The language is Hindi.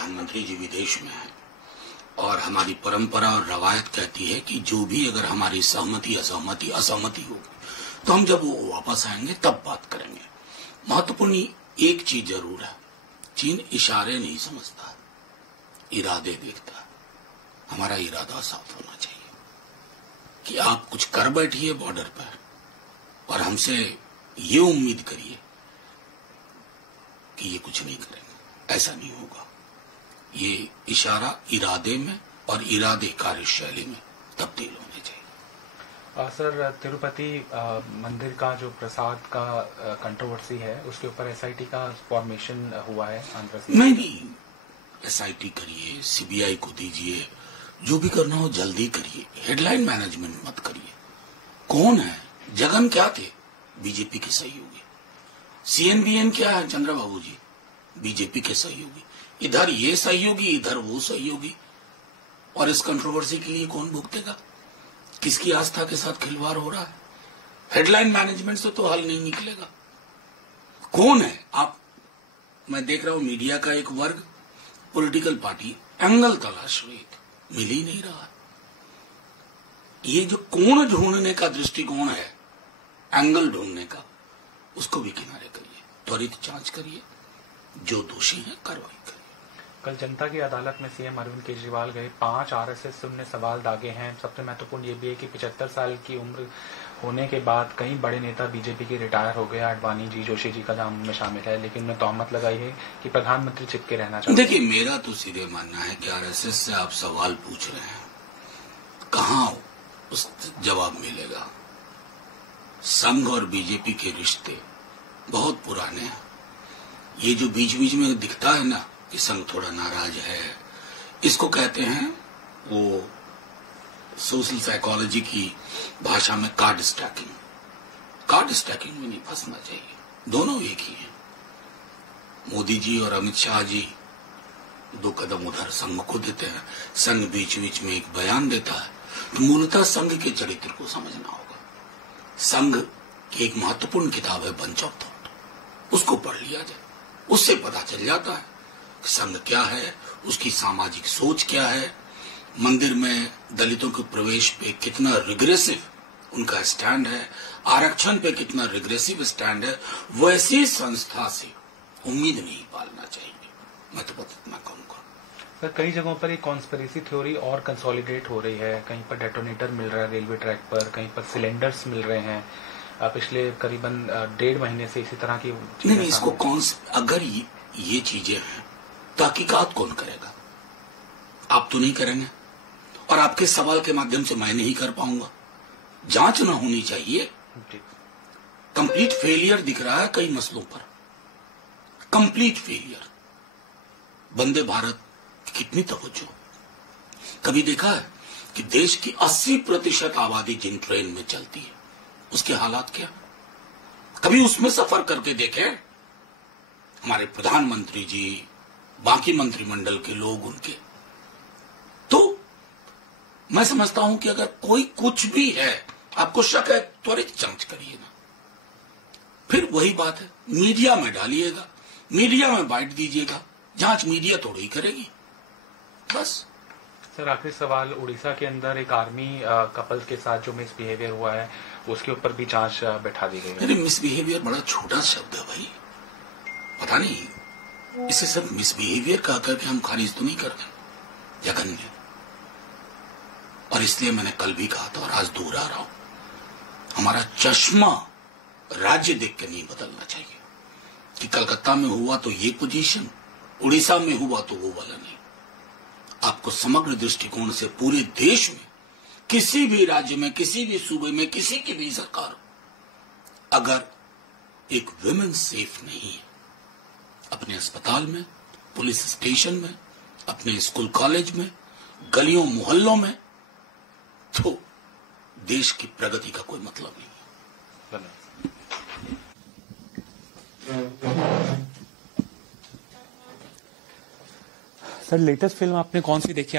प्रधानमंत्री जी विदेश में हैं और हमारी परंपरा और रवायत कहती है कि जो भी अगर हमारी सहमति असहमति हो तो हम जब वो वापस आएंगे तब बात करेंगे। महत्वपूर्ण एक चीज जरूर है, चीन इशारे नहीं समझता, इरादे देखता है। हमारा इरादा साफ होना चाहिए कि आप कुछ कर बैठिए बॉर्डर पर और हमसे ये उम्मीद करिए कि ये कुछ नहीं करेंगे, ऐसा नहीं होगा। ये इशारा इरादे में और इरादे कार्यशैली में तब्दील होने चाहिए। सर, तिरुपति मंदिर का जो प्रसाद का कंट्रोवर्सी है उसके ऊपर एसआईटी का फॉर्मेशन हुआ है आंध्र से। नहीं, एसआईटी करिए, सीबीआई को दीजिए, जो भी करना हो जल्दी करिए, हेडलाइन मैनेजमेंट मत करिए। कौन है जगन? क्या थे? बीजेपी के सहयोगी। सीएनबीएन क्या है? चंद्रबाबू जी बीजेपी के सहयोगी। इधर ये सहयोगी, इधर वो सहयोगी, और इस कंट्रोवर्सी के लिए कौन भुगतेगा? किसकी आस्था के साथ खिलवाड़ हो रहा है? हेडलाइन मैनेजमेंट से तो हल नहीं निकलेगा। कौन है आप? मैं देख रहा हूं मीडिया का एक वर्ग पॉलिटिकल पार्टी एंगल तलाश रही, मिल ही नहीं रहा। ये जो कोण ढूंढने का दृष्टिकोण है, एंगल ढूंढने का, उसको भी किनारे करिए, त्वरित जांच करिए, जो दोषी है कार्रवाई करिए। कल जनता की अदालत में सीएम अरविंद केजरीवाल गए, 5 आरएसएस ने सवाल दागे हैं। सबसे महत्वपूर्ण ये भी है कि 75 साल की उम्र होने के बाद कई बड़े नेता बीजेपी के रिटायर हो गए। आडवाणी जी, जोशी जी का नाम में शामिल है, लेकिन उन्हें तोहमत लगाई है कि प्रधानमंत्री चिपके रहना चाहते हैं। देखिए, मेरा तो सीधे मानना है कि आरएसएस से आप सवाल पूछ रहे हैं, कहां उस जवाब मिलेगा? संघ और बीजेपी के रिश्ते बहुत पुराने हैं। ये जो बीच बीच में दिखता है ना कि संघ थोड़ा नाराज है, इसको कहते हैं, वो सोशल साइकोलॉजी की भाषा में कार्ड स्टैकिंग। कार्ड स्टैकिंग में नहीं फंसना चाहिए, दोनों एक ही हैं। मोदी जी और अमित शाह जी 2 कदम उधर संघ को देते हैं, संघ बीच बीच में एक बयान देता है। तो मूलतः संघ के चरित्र को समझना होगा। संघ की एक महत्वपूर्ण किताब है बंच ऑफ थॉट, उसको पढ़ लिया जाए, उससे पता चल जाता है कि संघ क्या है, उसकी सामाजिक सोच क्या है, मंदिर में दलितों के प्रवेश पे कितना रिग्रेसिव उनका स्टैंड है, आरक्षण पे कितना रिग्रेसिव स्टैंड है। वैसी संस्था से उम्मीद नहीं पालना चाहिए, मैं तो इतना कहूंगा। सर, कई जगहों पर एक कॉन्स्पिरेसी थ्योरी और कंसोलिडेट हो रही है। कहीं पर डेटोनेटर मिल रहा है रेलवे ट्रैक पर, कहीं पर सिलेंडर्स मिल रहे हैं। पिछले करीबन 1.5 महीने से इसी तरह की नहीं, इसको अगर ये चीजें हैं तो तहकीकात कौन करेगा? आप तो नहीं करेंगे, और आपके सवाल के माध्यम से मैं नहीं कर पाऊंगा। जांच ना होनी चाहिए। कंप्लीट फेलियर दिख रहा है कई मसलों पर, कंप्लीट फेलियर। वंदे भारत की कितनी तवज्जो। कभी देखा है कि देश की 80% आबादी जिन ट्रेन में चलती है उसके हालात क्या? कभी उसमें सफर करके देखे हमारे प्रधानमंत्री जी, बाकी मंत्रिमंडल के लोग उनके? तो मैं समझता हूं कि अगर कोई कुछ भी है, आपको शक है, त्वरित जांच करिए ना। फिर वही बात है, मीडिया में डालिएगा, मीडिया में बाइट दीजिएगा, जांच मीडिया थोड़ी ही करेगी, बस। सर, आखिरी सवाल, उड़ीसा के अंदर एक आर्मी कपल के साथ जो मिसबिहेवियर हुआ है उसके ऊपर भी जांच बैठा दी गई है। अरे मिसबिहेवियर बड़ा छोटा शब्द है भाई, पता नहीं इसे सब मिसबिहेवियर कह करके हम खारिज तो नहीं करते, जघन्य। और इसलिए मैंने कल भी कहा था और आज दोहरा रहा हूं, हमारा चश्मा राज्य देख के नहीं बदलना चाहिए कि कलकत्ता में हुआ तो ये पोजीशन, उड़ीसा में हुआ तो वो वाला नहीं। आपको समग्र दृष्टिकोण से पूरे देश में, किसी भी राज्य में, किसी भी सूबे में, किसी की भी सरकार, अगर एक विमेन सेफ नहीं है, अपने अस्पताल में, पुलिस स्टेशन में, अपने स्कूल कॉलेज में, गलियों मोहल्लों में, तो देश की प्रगति का कोई मतलब नहीं है। सर, लेटेस्ट फिल्म आपने कौन सी देखी?